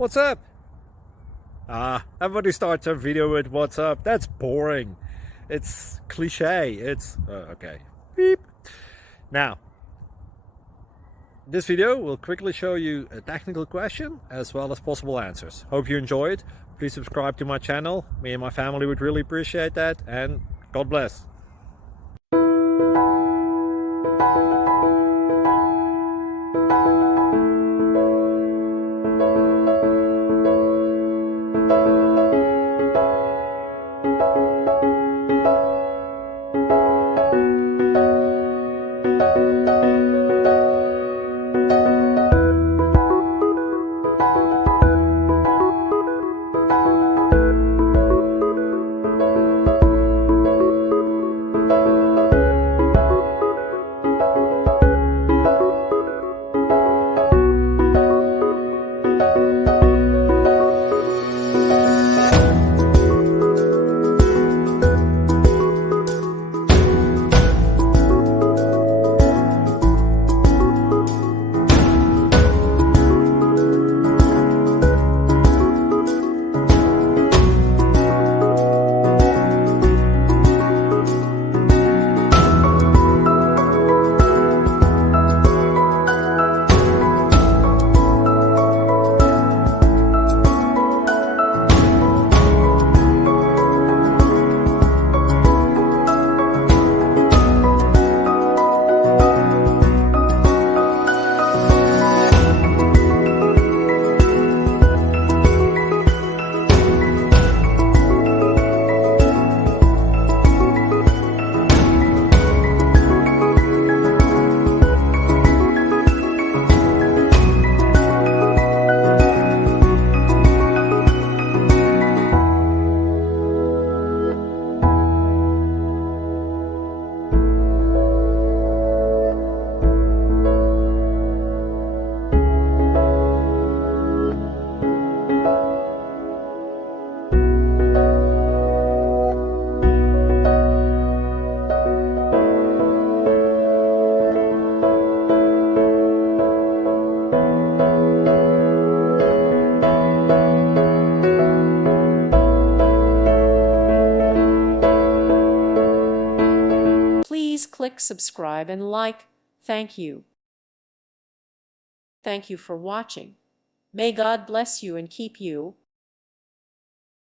What's up? Everybody starts a video with what's up. That's boring. It's cliche. It's okay. Beep. Now, this video will quickly show you a technical question as well as possible answers. Hope you enjoy it. Please subscribe to my channel. Me and my family would really appreciate that, and God bless. Please click subscribe and like. Thank you. Thank you for watching. May God bless you and keep you.